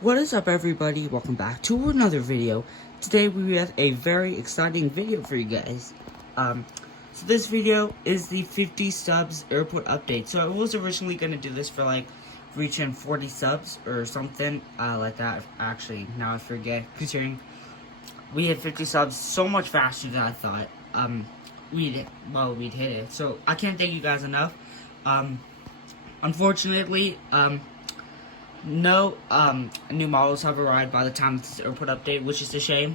What is up, everybody? Welcome back to another video. Today we have a very exciting video for you guys. So this video is the 50 subs airport update. So I was originally going to do this for like reaching 40 subs or something like that. Actually, now I forget, considering we hit 50 subs so much faster than I thought we'd hit it. So I can't thank you guys enough. Unfortunately, no new models have arrived by the time of this airport update, which is a shame.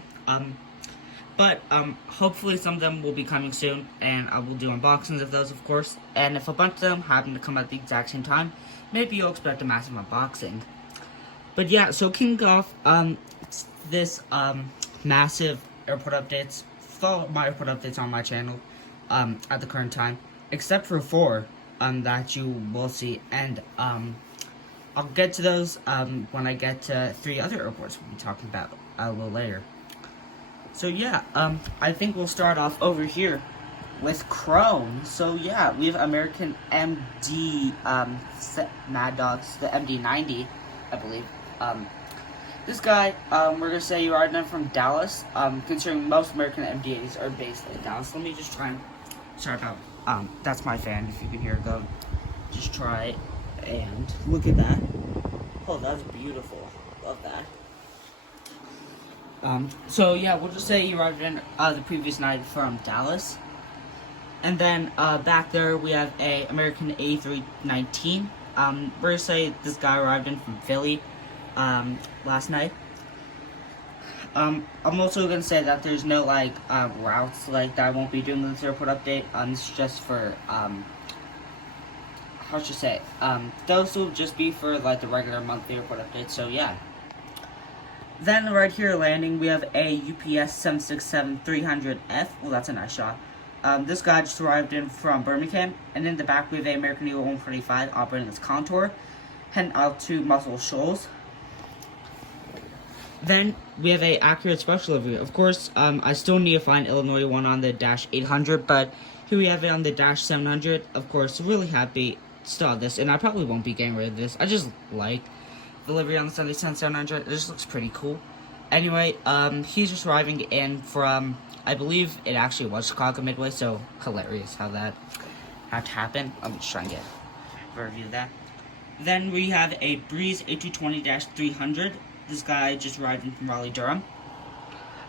But hopefully some of them will be coming soon, and I will do unboxings of those, of course. And if a bunch of them happen to come at the exact same time, maybe you'll expect a massive unboxing. But yeah, so kicking off this massive airport updates. Follow my airport updates on my channel at the current time, except for 4 that you will see, and I'll get to those when I get to 3 other airports we'll be talking about a little later. So yeah, I think we'll start off over here with Chrome. So yeah, we have American MD Mad Dogs, the MD-90, I believe. This guy, we're gonna say you are from Dallas. Considering most American MD-80s are based in Dallas. Let me just try and start out. That's my fan. If you can hear it go, just try it. And look at that. Oh, that's beautiful. Love that. So yeah, we'll just say you arrived in the previous night from Dallas. And then back there we have a American A319. We're gonna say this guy arrived in from Philly last night. I'm also gonna say that there's no like routes like that I won't be doing this airport update. This is just for how should I say? Those will just be for like the regular monthly airport updates. So yeah. Then right here landing, we have a UPS 767-300F. Well, that's a nice shot. This guy just arrived in from Birmingham, and in the back we have a American Eagle 145 operating its contour, heading out to Muscle Shoals. Then we have a accurate special delivery. Of course, I still need to find Illinois one on the Dash 800, but here we have it on the Dash 700. Of course, really happy still have this, and I probably won't be getting rid of this. I just like the livery on the Sunday 700. It just looks pretty cool. Anyway, he's just arriving in from, I believe it actually was Chicago Midway, so hilarious how that had to happen. I'm just trying to get a review of that. Then we have a Breeze A220-300. This guy just arrived in from Raleigh, Durham.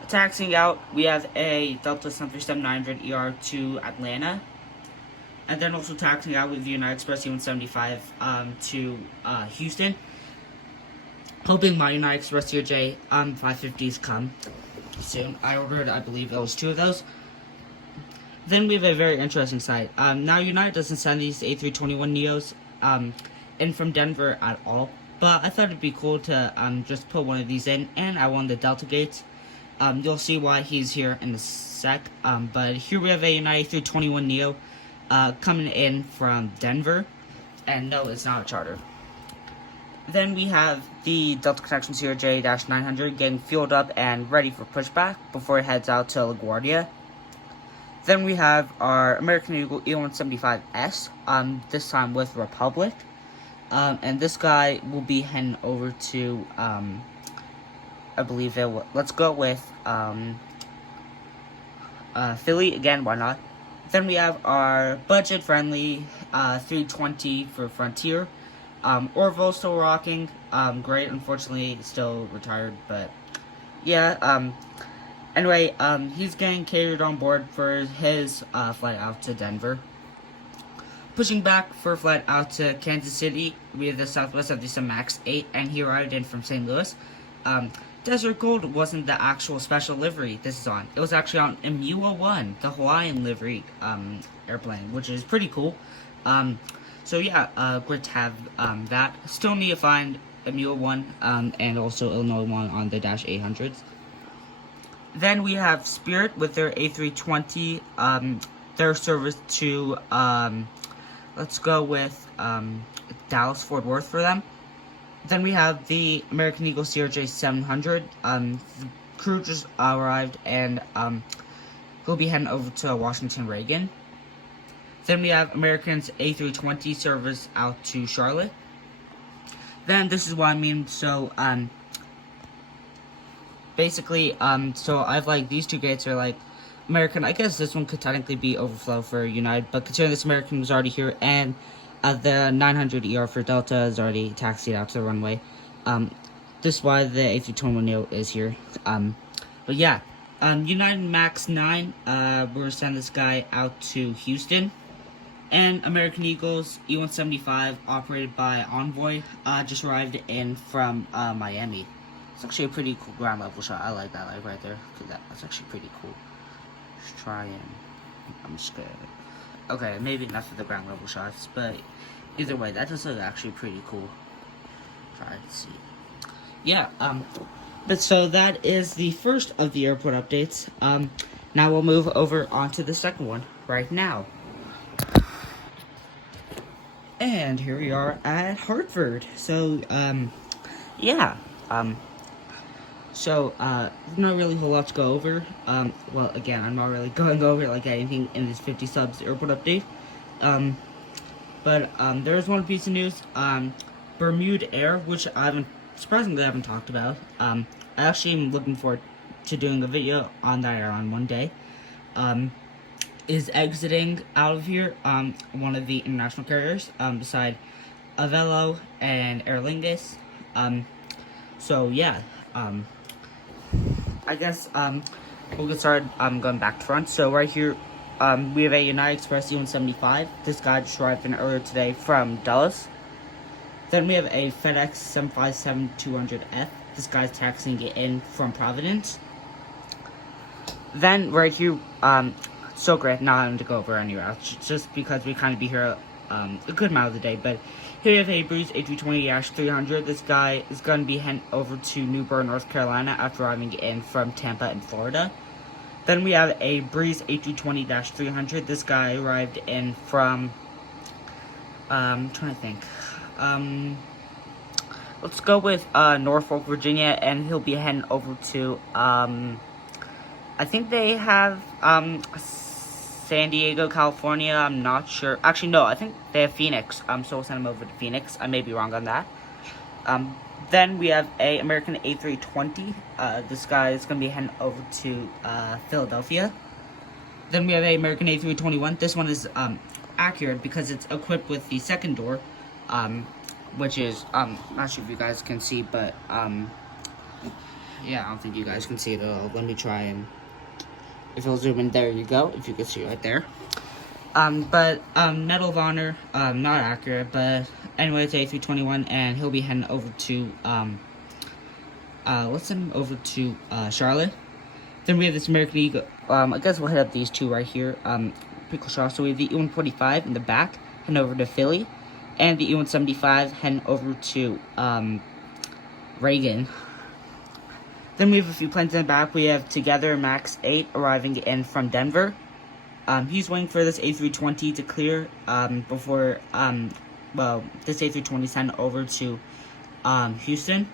Taxiing out, we have a Delta 737-900 ER to Atlanta. And then also taxiing out with the United Express E175 to Houston. Hoping my United Express CRJ 550s come soon. I ordered, I believe it was 2 of those. Then we have a very interesting site. Now United doesn't send these A321neos in from Denver at all. But I thought it'd be cool to just put one of these in, and I won the Delta gates. You'll see why he's here in a sec. But here we have a United A321neo coming in from Denver, and no, it's not a charter. Then we have the Delta Connection CRJ-900 getting fueled up and ready for pushback before it heads out to LaGuardia. Then we have our American Eagle E175S, this time with Republic. And this guy will be heading over to, I believe it will, let's go with, Philly, again, why not? Then we have our budget-friendly, 320 for Frontier. Orville still rocking, great, unfortunately, still retired, but, yeah, anyway, he's getting catered on board for his, flight out to Denver. Pushing back for a flight out to Kansas City, we have the Southwest 77 MAX 8, and he arrived in from St. Louis. Desert Gold wasn't the actual special livery this is on. It was actually on MUA 1, the Hawaiian livery airplane, which is pretty cool. So yeah, great to have that. Still need to find MUA 1 and also Illinois 1 on the Dash 800s. Then we have Spirit with their A320, their service to let's go with Dallas Fort Worth for them. Then we have the American Eagle CRJ 700. The crew just arrived, and he'll be heading over to Washington Reagan. Then we have American's A320 service out to Charlotte. Then this is what I mean. So basically, so I've like these two gates are like American. I guess this one could technically be overflow for United, but considering this American was already here and the 900 ER for Delta is already taxied out to the runway. This is why the A321neo is here. But yeah, United Max 9, we're gonna send this guy out to Houston. And American Eagles E-175, operated by Envoy, just arrived in from Miami. It's actually a pretty cool ground level shot. I like that, like right there. That's actually pretty cool. Let's try and I'm scared. Okay, maybe enough of the ground level shots, but either way, that does look actually pretty cool. Try to see. Yeah, but so that is the first of the airport updates. Now we'll move over onto the second one right now. And here we are at Hartford. So, yeah. So, there's not really a whole lot to go over. Well, again, I'm not really going over, like, anything in this 50 subs airport update. But there's one piece of news. Bermuda Air, which surprisingly I haven't talked about. I actually am looking forward to doing a video on that airline one day. Is exiting out of here, one of the international carriers, beside Avelo and Aer Lingus. So yeah, I guess, we'll get started, going back to front. So right here, we have a United Express E-175. This guy just arrived in earlier today from Dallas. Then we have a FedEx 757-200F. This guy's taxiing it in from Providence. Then right here, so great not having to go over anywhere else, just because we kind of be here a good amount of the day. But here we have a Breeze A320-300. This guy is going to be heading over to New Bern, North Carolina after arriving in from Tampa in Florida. Then we have a Breeze A320-300. This guy arrived in from, I'm trying to think. Let's go with Norfolk, Virginia, and he'll be heading over to, I think they have San Diego, California. I'm not sure. Actually, no, I think they have Phoenix. So we'll send him over to Phoenix. I may be wrong on that. Then we have a American A320. This guy is going to be heading over to Philadelphia. Then we have a American A321. This one is accurate because it's equipped with the second door, which is not sure if you guys can see, but yeah, I don't think you guys can see it at all. Let me try and, if you'll zoom in, there you go, if you can see right there. But Medal of Honor, not accurate, but anyway, it's A321, and he'll be heading over to, let's send him over to Charlotte. Then we have this American Eagle. I guess we'll hit up these two right here. Pretty cool shot. So we have the E-145 in the back, heading over to Philly, and the E-175 heading over to Reagan. Then we have a few planes in the back. We have Together Max 8 arriving in from Denver. He's waiting for this A320 to clear before, well, this A320 is sent over to Houston.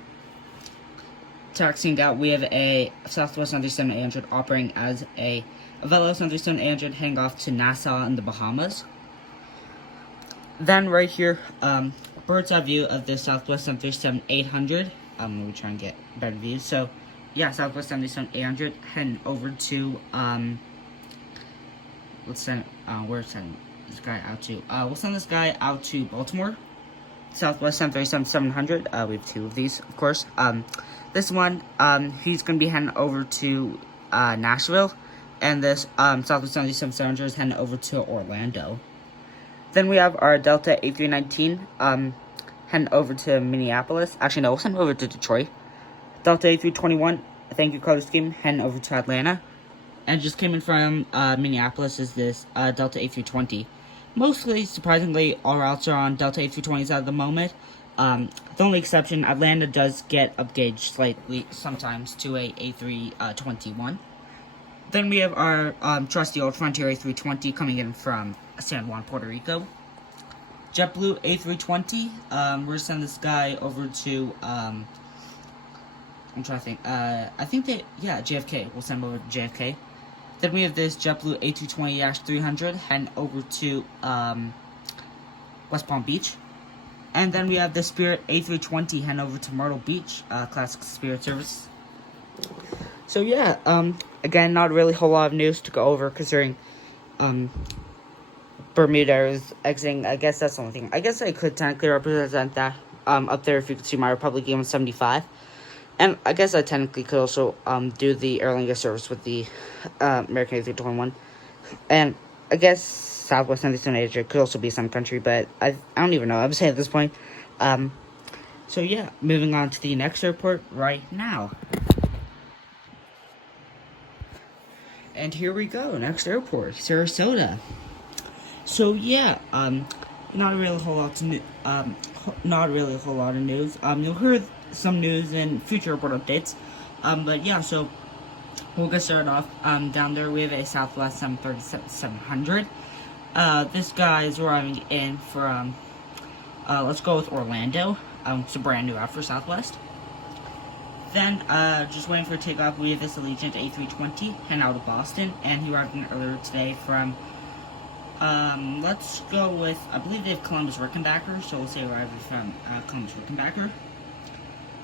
Taxiing out, we have a Southwest 737-800 operating as a Avelo 737-800 heading off to Nassau in the Bahamas. Then right here, bird's eye view of the Southwest 737-800. Let me try and get better views. So, yeah, Southwest 737-800 heading over to, let's send, we're sending this guy out to, we'll send this guy out to Baltimore. Southwest 737-700, we have two of these, of course. This one, he's going to be heading over to, Nashville. And this, Southwest 737-700 is heading over to Orlando. Then we have our Delta A319, heading over to Minneapolis. Actually, no, we'll send him over to Detroit. Delta A321, thank you color scheme, heading over to Atlanta. And just came in from Minneapolis is this Delta A320. Mostly, surprisingly, all routes are on Delta A320s at the moment. The only exception, Atlanta does get upgauged slightly sometimes to a A321. Then we have our trusty old Frontier A320 coming in from San Juan, Puerto Rico. JetBlue A320, we're going to send this guy over to, I'm trying to think, I think JFK, we'll send him over to JFK. Then we have this JetBlue A220-300 heading over to, West Palm Beach. And then we have the Spirit A320 heading over to Myrtle Beach, classic Spirit service. So yeah, again, not really a whole lot of news to go over considering Bermuda is exiting. I guess that's the only thing. I guess I could technically represent that up there if you could see my Republic game on 75. And I guess I technically could also do the Air Lingus service with the American A321. And I guess Southwest and Eastern Asia could also be some country, but I don't even know. I'm saying at this point. So yeah, moving on to the next airport right now. And here we go, next airport, Sarasota. So yeah, not really a whole lot of news. You'll hear some news in future airport updates. But yeah, so we'll get started off. Down there we have a Southwest 737-700. This guy is arriving in from, let's go with Orlando. It's a brand new route for Southwest. Then, just waiting for takeoff, we have this Allegiant A320 heading out of Boston, and he arrived in earlier today from, let's go with, I believe they have Columbus Rickenbacker, so we'll say arriving from Columbus Rickenbacker.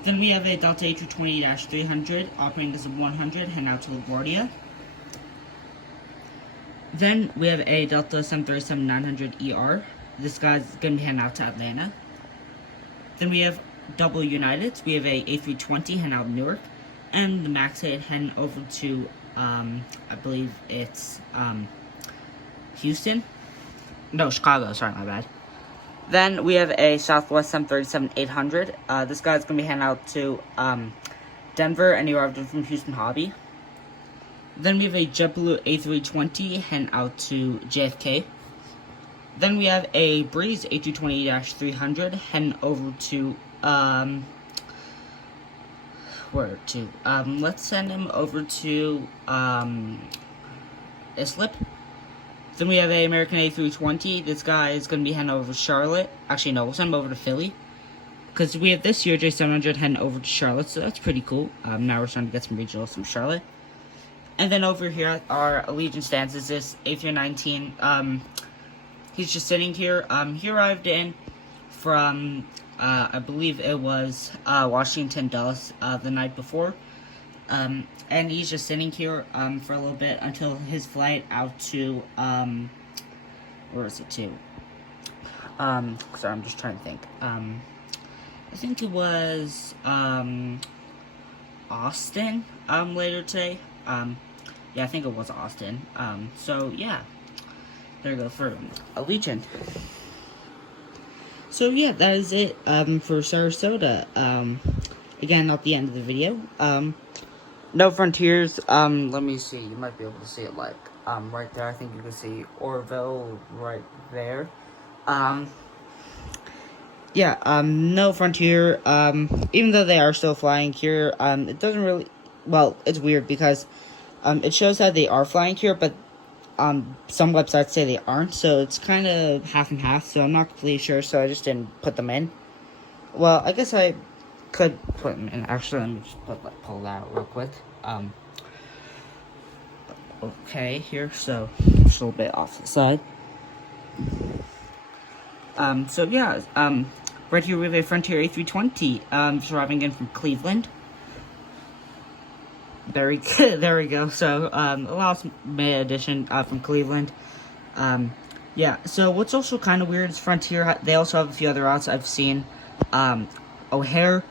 Then we have a Delta A320-300 operating as a 100 heading out to LaGuardia. Then we have a Delta 737-900ER. This guy's going to be heading out to Atlanta. Then we have double Uniteds. We have a A320 heading out of Newark, and the MAX 8 heading over to, I believe it's, Chicago, sorry, my bad. Then we have a Southwest 737-800. This guy's going to be heading out to, Denver, and he arrived in from Houston Hobby. Then we have a JetBlue A320 heading out to JFK. Then we have a Breeze A220-300 heading over to, where to? Let's send him over to, Islip. Then we have a American A320. This guy is going to be heading over to Charlotte. Actually, no, we'll send him over to Philly. Because we have this CRJ700 heading over to Charlotte, so that's pretty cool. Now we're starting to get some regionals from Charlotte. And then over here, our Allegiant stands is this A319. He's just sitting here. He arrived in from, I believe it was Washington Dulles the night before. And he's just sitting here for a little bit until his flight out to, where is it to? Sorry, I'm just trying to think. I think it was Austin later today. Yeah, I think it was Austin. So yeah, there you go for Allegiant. So yeah, that is it for Sarasota. Again, not the end of the video. No Frontiers. Let me see. You might be able to see it like right there. I think you can see Orville right there. Yeah, no Frontier. Even though they are still flying here, it doesn't really. Well, it's weird because it shows that they are flying here, but some websites say they aren't, so it's kind of half and half, so I'm not completely sure, so I just didn't put them in. Well, I guess I could put them in. Actually, let me just pull that out real quick. Okay, here, so just a little bit off the side. So yeah, right here we have a Frontier A320, arriving in from Cleveland. Very good. There we go. So, a last May edition from Cleveland. Yeah. So, what's also kind of weird is Frontier. They also have a few other routes I've seen. O'Hare,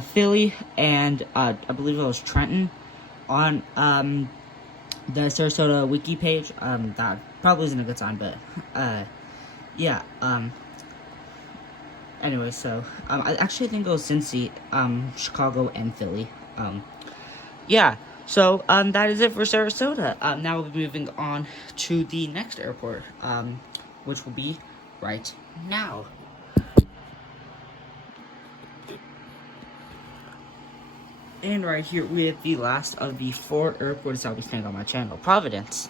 Philly, and I believe it was Trenton on the Sarasota wiki page. That probably isn't a good sign, but yeah. Anyway, so I actually think it was Cincy, Chicago, and Philly. Yeah, so that is it for Sarasota. Now we'll be moving on to the next airport, which will be right now. And right here we have the last of the 4 airports I'll be staying on my channel, Providence.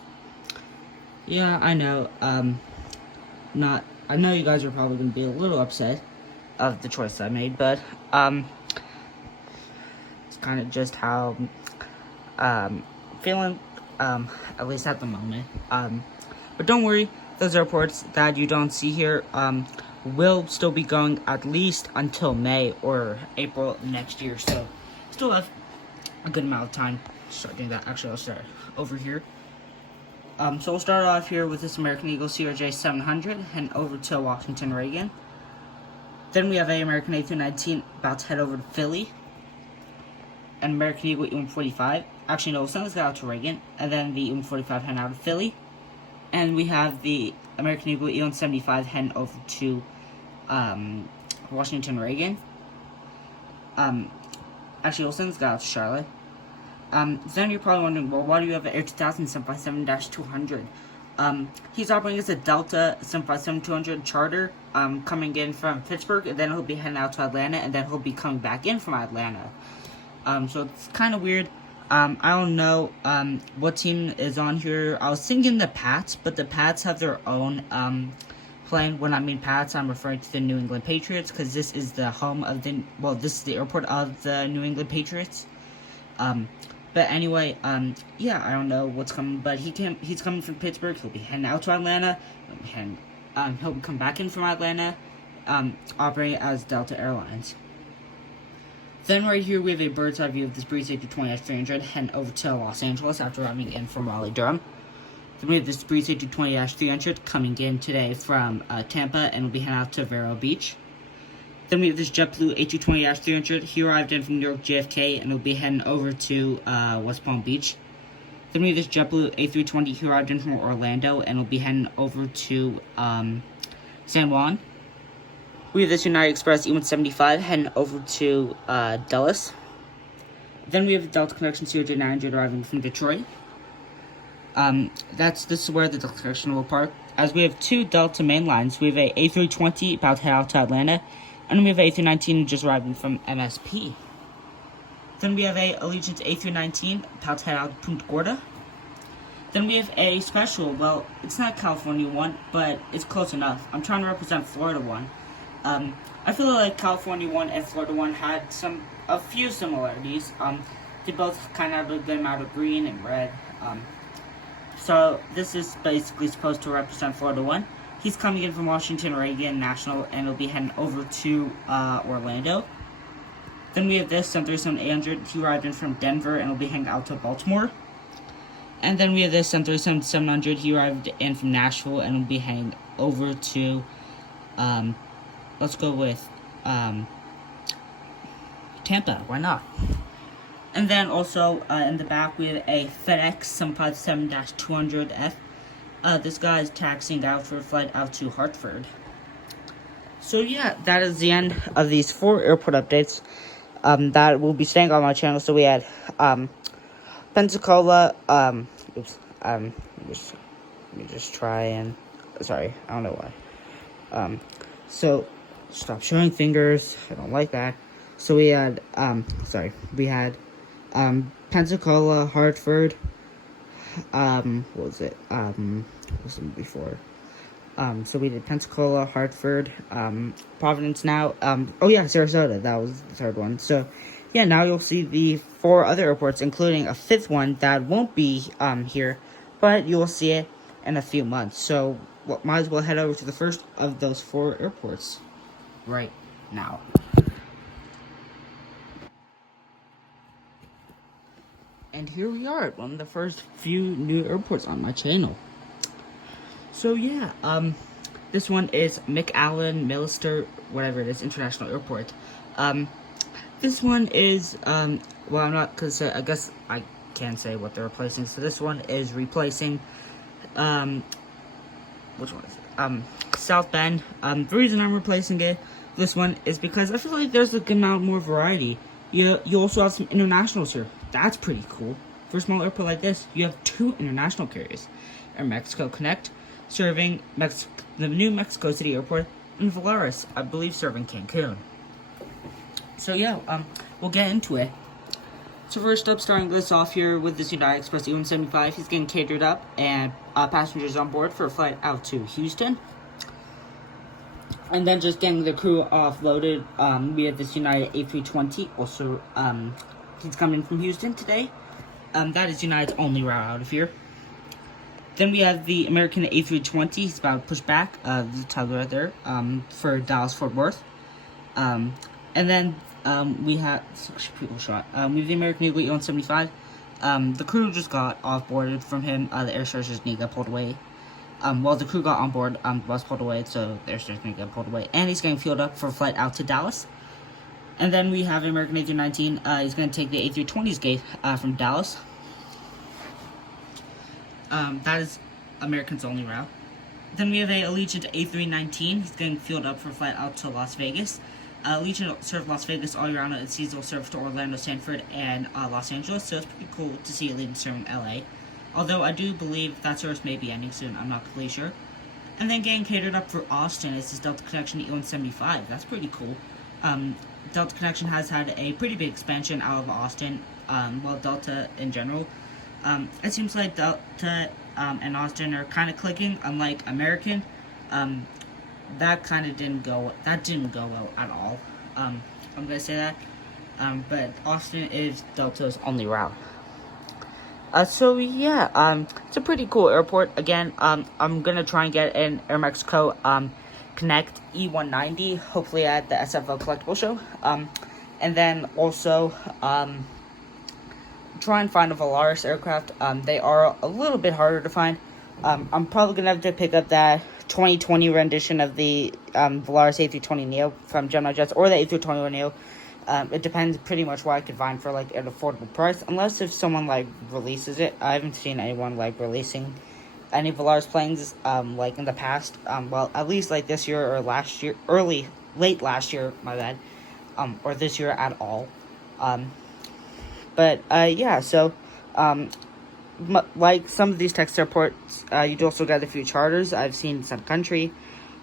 Yeah, I know. I know you guys are probably going to be a little upset of the choice I made, but it's kind of just how feeling, at least at the moment. But don't worry, those airports that you don't see here will still be going at least until May or April next year. So still have a good amount of time to start doing that. Actually, I'll start over here. So we'll start off here with this American Eagle CRJ 700 and over to Washington Reagan. Then we have a American A319 about to head over to Philly. An American Eagle E145. Actually, no, we'll send this guy out to Reagan. And then the E145 heading out of Philly. And we have the American Eagle E175 heading over to Washington Reagan. Actually, we'll send this guy out to Charlotte. Then you're probably wondering, well, why do you have an Air 2000 757-200? He's operating as a Delta 757-200 charter, coming in from Pittsburgh, and then he'll be heading out to Atlanta, and then he'll be coming back in from Atlanta. So it's kind of weird. I don't know what team is on here. I was thinking the Pats, but the Pats have their own plane. When I mean Pats, I'm referring to the New England Patriots, because this is the home of the, well, this is the airport of the New England Patriots. But anyway, yeah, I don't know what's coming, but he's coming from Pittsburgh. He'll be heading out to Atlanta, and he'll come back in from Atlanta, operating as Delta Airlines. Then right here we have a bird's eye view of this Breeze A220-300 heading over to Los Angeles after arriving in from Raleigh-Durham. Then we have this Breeze A220-300 coming in today from Tampa and will be heading out to Vero Beach. Then we have this JetBlue A220-300. He arrived in from New York JFK and will be heading over to West Palm Beach. Then we have this JetBlue A320. He arrived in from Orlando and will be heading over to San Juan. We have this United Express E175 heading over to Dulles. Then we have the Delta Connection CRJ900 arriving from Detroit. This is where the Delta Connection will park. As we have two Delta main lines, we have a A320 about to head out to Atlanta. And we have A319 just arriving from MSP. Then we have a Allegiant A319 about to head out to Punta Gorda. Then we have a special, well, it's not California one, but it's close enough. I'm trying to represent Florida one. I feel like California one and Florida one had a few similarities. They both kind of have a good amount of green and red. So this is basically supposed to represent Florida one. He's coming in from Washington Reagan National, and he'll be heading over to Orlando. Then we have this 737-800. He arrived in from Denver, and will be heading out to Baltimore. And then we have this 737-700. He arrived in from Nashville, and will be heading over to, let's go with Tampa. Why not? And then also in the back, we have a FedEx 757-200F. This guy is taxiing out for a flight out to Hartford. So yeah, that is the end of these 4 airport updates that will be staying on my channel. So we had Pensacola, let me just try and, sorry, I don't know why. So, stop showing fingers, I don't like that. So we had, we had Pensacola, Hartford, what was it? What was it before? So we did Pensacola, Hartford, Providence now. Oh yeah, Sarasota. That was the 3rd one. So yeah, now you'll see the 4 other airports, including a 5th one that won't be here, but you will see it in a few months. So might as well head over to the first of those 4 airports right now. And here we are at one of the first few new airports on my channel. So yeah, this one is McAllen, whatever it is, International Airport. This one is, well, I'm not, because I guess I can't say what they're replacing. So this one is replacing, which one is it? South Bend. The reason I'm replacing this one is because I feel like there's a good amount more variety. You also have some internationals here. That's pretty cool. For a small airport like this, you have 2 international carriers. Air Mexico Connect, serving the new Mexico City Airport, and Volaris, I believe, serving Cancun. So yeah, we'll get into it. So first up, starting this off here with this United Express E175, he's getting catered up, and passengers on board for a flight out to Houston. And then just getting the crew offloaded, we have this United A320, also, he's coming from Houston today. That is United's only route out of here. Then we have the American A320, he's about to push back, the tug right there, for Dallas-Fort Worth. And then we have 6 people shot. We have the American Eagle E-175. The crew just got off-boarded from him. The air stewardess knee got pulled away. Well, the crew got on board, was pulled away, so the air stewardess knee got pulled away. And he's getting fueled up for a flight out to Dallas. And then we have American A319. He's going to take the A320's gate from Dallas. That is American's only route. Then we have a Allegiant A319. He's getting fueled up for a flight out to Las Vegas. Allegiant will serve Las Vegas all year round, and Caesar will serve to Orlando, Sanford, and Los Angeles. So it's pretty cool to see Allegiant serving LA. Although I do believe that service may be ending soon. I'm not completely sure. And then getting catered up for Austin is his Delta Connection E-175. That's pretty cool. Delta Connection has had a pretty big expansion out of Austin. Well, Delta in general. It seems like Delta and Austin are kind of clicking, unlike American. That didn't go well at all. I'm gonna say that. But Austin is Delta's only route. So yeah, it's a pretty cool airport. Again, I'm gonna try and get an Air Mexico Connect E190, hopefully at the SFO collectible show. And then also try and find a Volaris aircraft. They are a little bit harder to find. I'm probably gonna have to pick up that 2020 rendition of the Volaris A320neo from Gemini Jets, or the A321neo. It depends pretty much what I could find for like an affordable price, unless if someone like releases it. I haven't seen anyone like releasing any Volaris planes like in the past. Well, at least like this year or last year, late last year, my bad, or this year at all. But yeah, so like some of these Texas airports, you do also get a few charters. I've seen Sun Country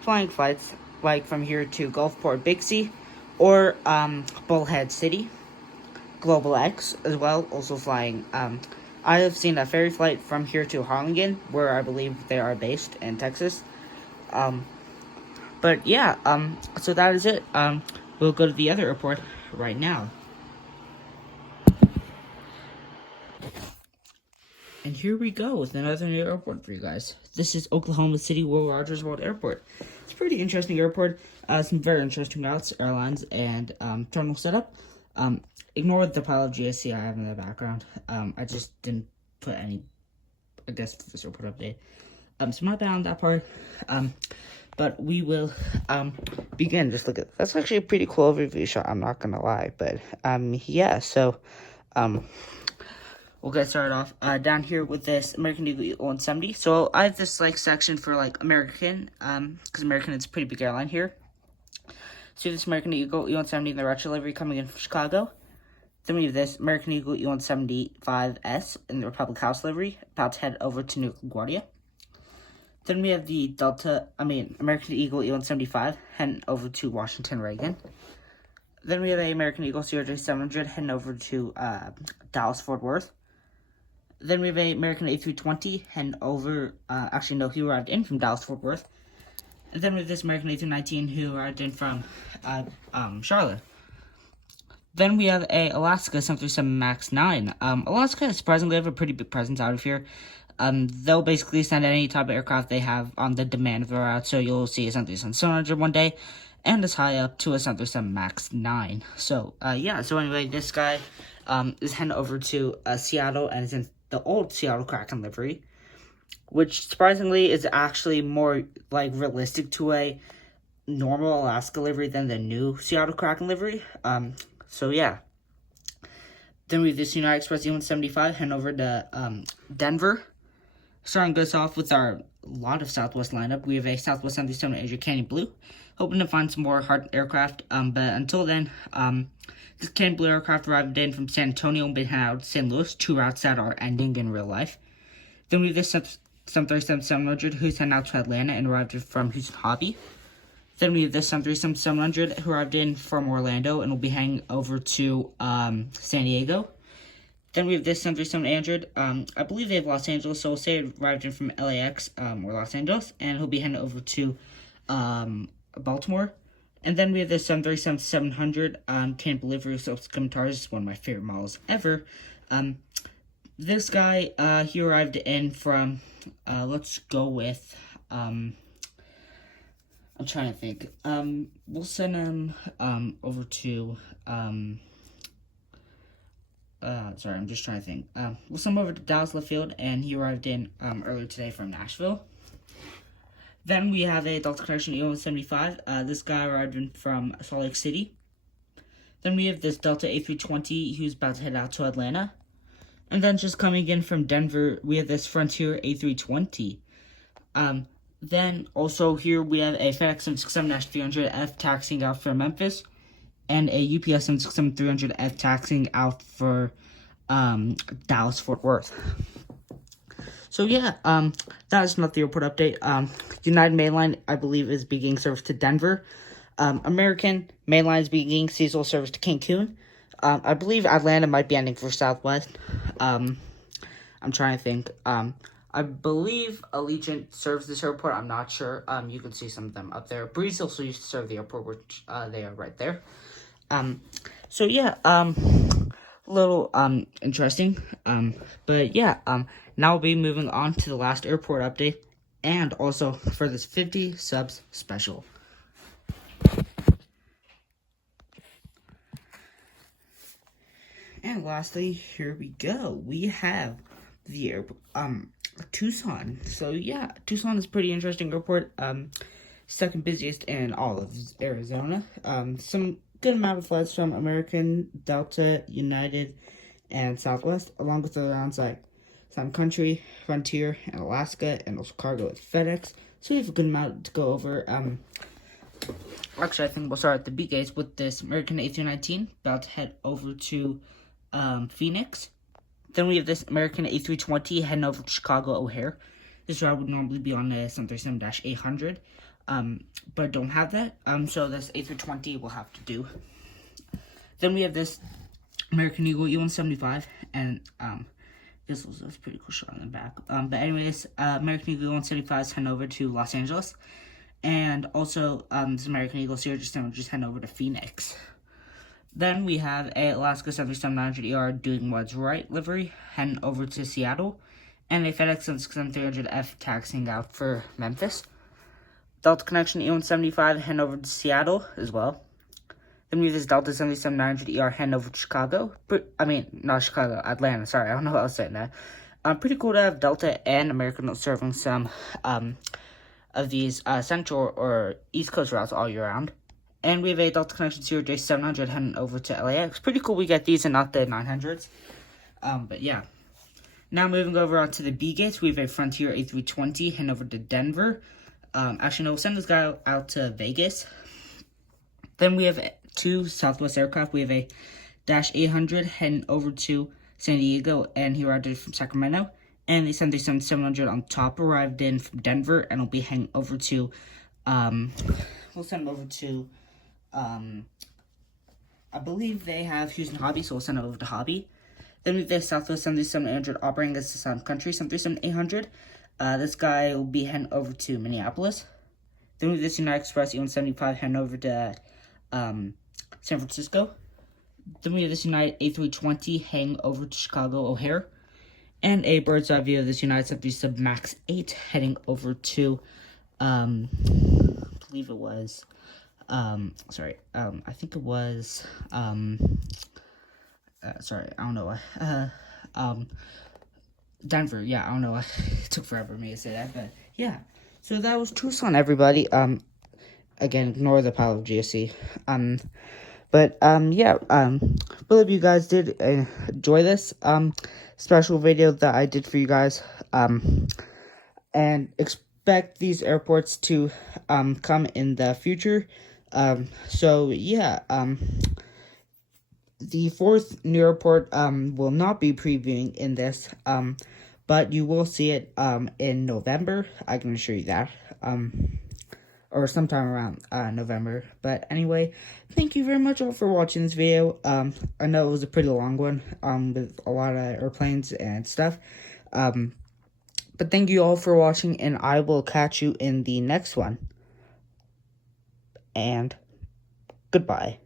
flying flights like from here to Gulfport, Bixby, or Bullhead City. Global X as well, also flying. I have seen a ferry flight from here to Harlingen, where I believe they are based in Texas. But yeah, so that is it. We'll go to the other airport right now. And here we go with another new airport for you guys. This is Oklahoma City Will Rodgers World Airport. It's a pretty interesting airport. Some very interesting routes, airlines, and terminal setup. Ignore the pile of GSC I have in the background. I just didn't put any, I guess, for this report update. So my bad on that part. But we will begin. Just look at, that's actually a pretty cool overview shot, I'm not gonna lie. But yeah, so we'll get started off down here with this American Eagle E-170. So I have this like section for like American, because American is a pretty big airline here. So this American Eagle E-170 in the retro livery coming in from Chicago. Then we have this American Eagle E-175S in the Republic House livery, about to head over to New LaGuardia. Then we have the American Eagle E-175 heading over to Washington Reagan. Then we have the American Eagle CRJ-700 heading over to Dallas Fort Worth. Then we have a American A320 heading over, he arrived in from Dallas Fort Worth. And then we have this American A319 who arrived in from Charlotte. Then we have a Alaska 737 MAX 9. Alaska surprisingly have a pretty big presence out of here. They'll basically send any type of aircraft they have on the demand of the route. So you'll see a 737-700 one day, and as high up to a 737 MAX 9. So yeah. So anyway, this guy is heading over to Seattle and is in the old Seattle Kraken livery, which surprisingly is actually more like realistic to a normal Alaska livery than the new Seattle Kraken livery. So yeah. Then we have this United Express E-175 heading over to Denver. Starting us off with our lot of Southwest lineup. We have a Southwest 737 Asia Canyon Blue. Hoping to find some more hard aircraft. But until then, this Canyon Blue aircraft arrived in from San Antonio and been heading out to St. Louis. 2 routes that are ending in real life. Then we have this 737-700 who's heading out to Atlanta and arrived from Houston Hobby. Then we have this 737-700 who arrived in from Orlando and will be heading over to San Diego. Then we have this 737-800. I believe they have Los Angeles, so we'll say it arrived in from LAX or Los Angeles, and he'll be heading over to Baltimore. And then we have this 737-700 Canyon Delivery Scimitar. This is one of my favorite models ever. This guy, he arrived in from, let's go with, I'm trying to think. We'll send him over to sorry, I'm just trying to think. We'll send him over to Dallas Left Field, and he arrived in earlier today from Nashville. Then we have a Delta Connection E175. This guy arrived in from Salt Lake City. Then we have this Delta A320 who's about to head out to Atlanta. And then just coming in from Denver, we have this Frontier A320. Then also here we have a FedEx 767-300F taxiing out for Memphis, and a UPS 767-300F taxiing out for Dallas-Fort Worth. So yeah, that is not the airport update. United Mainline, I believe, is beginning service to Denver. American Mainline is beginning seasonal service to Cancun. I believe Atlanta might be ending for Southwest. I'm trying to think. I believe Allegiant serves this airport. I'm not sure. You can see some of them up there. Breeze also used to serve the airport, which they are right there. So yeah, little interesting. But yeah, now we'll be moving on to the last airport update, and also for this 50 subs special. And lastly, here we go. We have the Tucson. So yeah, Tucson is a pretty interesting airport. Second busiest in all of Arizona. Some good amount of flights from American, Delta, United, and Southwest, along with other rounds like Sun Country, Frontier, and Alaska, and also cargo with FedEx. So we have a good amount to go over. Actually, I think we'll start at the B gates with this American A319, about to head over to Phoenix. Then we have this American A320 heading over to Chicago O'Hare. This route would normally be on the 737-800, but don't have that. So this A320 will have to do. Then we have this American Eagle E175, and this was a pretty cool shot on the back. But anyways, American Eagle E175 is heading over to Los Angeles, and also this American Eagle Series just heading over to Phoenix. Then we have a Alaska 737-900ER doing what's right livery, heading over to Seattle, and a FedEx 767-300F taxiing out for Memphis. Delta Connection E175 heading over to Seattle as well. Then we have this Delta 737-900ER heading over to Chicago. Not Chicago, Atlanta, sorry, I don't know how I was saying that. Pretty cool to have Delta and American serving some of these Central or East Coast routes all year round. And we have a Delta Connection CRJ700 heading over to LAX. Pretty cool we get these and not the 900s. But yeah. Now moving over onto the B gates, we have a Frontier A320 heading over to Denver. Actually, no, we'll send this guy out to Vegas. Then we have two Southwest aircraft. We have a Dash 800 heading over to San Diego, and he arrived from Sacramento. And the 737-700 on top arrived in from Denver, and will be heading over to, we'll send him over to, I believe they have Houston Hobby, so we'll send it over to Hobby. Then we have the Southwest 737-800 operating as the Sun Country 737-800. This guy will be heading over to Minneapolis. Then we have this United Express E175 heading over to San Francisco. Then we have this United A320 heading over to Chicago O'Hare. And a bird's eye view of this United 737 MAX 8 heading over to, I believe it was, I think it was, sorry, I don't know, Denver, yeah, I don't know, it took forever for me to say that, but yeah, so that was Tucson, everybody. Again, ignore the pile of GSC, believe you guys did enjoy this, special video that I did for you guys, and expect these airports to, come in the future. The fourth new airport, will not be previewing in this, but you will see it, in November, I can assure you that, or sometime around, November. But anyway, thank you very much all for watching this video. I know it was a pretty long one, with a lot of airplanes and stuff, but thank you all for watching, and I will catch you in the next one, and goodbye.